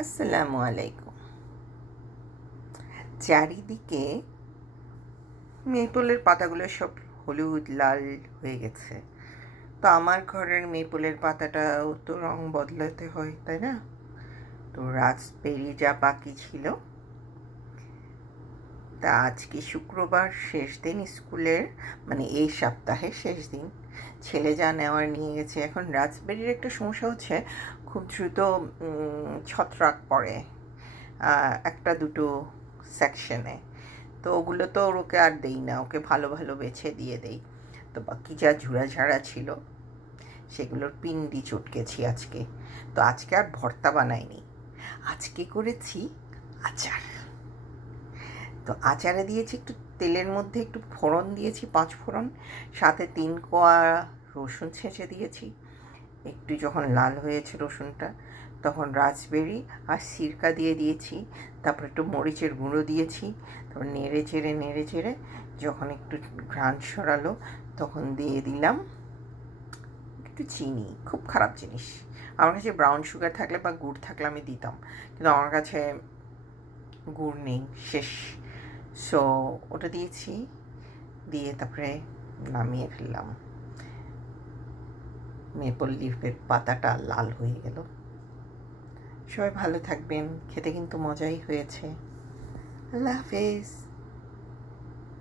আসসালামু আলাইকুম। চারিদিকে মেপলের পাতাগুলো সব হলুদ লাল হয়ে গেছে। তো আমার ঘরের মেপলের পাতাটাও তো রং বদলাতে হয়, তাই না? তো রাস্পবেরি যা বাকি ছিল, তা আজকে শুক্রবার শেষ দিন স্কুলের, মানে এই সপ্তাহের শেষ দিন। ছেলে যা নেওয়ার নিয়ে গেছে। এখন রাস্পবেরির একটা সমস্যা হচ্ছে, খুব দ্রুত ছত্রাক পড়ে একটা দুটো সেকশনে। তো ওগুলো তো ওকে আর দেই না, ওকে ভালো ভালো বেছে দিয়ে দেই। তো বাকি যা ঝুড়াঝাড়া ছিল সেগুলোর পিন্ডি চটকেছি আজকে। তো আজকে আর ভর্তা বানাইনি, আজকে করেছি আচার। তো আচারে দিয়েছি একটু তেলের মধ্যে একটু ফোড়ন দিয়েছি, 5 ফোড়ন, সাথে 3 কোয়া রসুন ছেঁচে দিয়েছি। একটু যখন লাল হয়েছে রসুনটা, তখন রাসবেরি আর সিরকা দিয়ে দিয়েছি। তারপর একটু মরিচের গুঁড়ো দিয়েছি। তারপর নেড়ে চেড়ে যখন একটু ঘ্রাণ সরালো, তখন দিয়ে দিলাম একটু চিনি। খুব খারাপ জিনিস। আমার কাছে ব্রাউন সুগার থাকলে বা গুড় থাকলে আমি দিতাম, কিন্তু আমার কাছে গুড় নেই, শেষ। সো ওটা দিয়েছি, দিয়ে তারপরে নামিয়ে ফেললাম। মেপল লিফের পাতাটা লাল হয়ে গেল। সবাই ভালো থাকবেন। খেতে কিন্তু মজাই হয়েছে। আল্লাহ হাফেজ।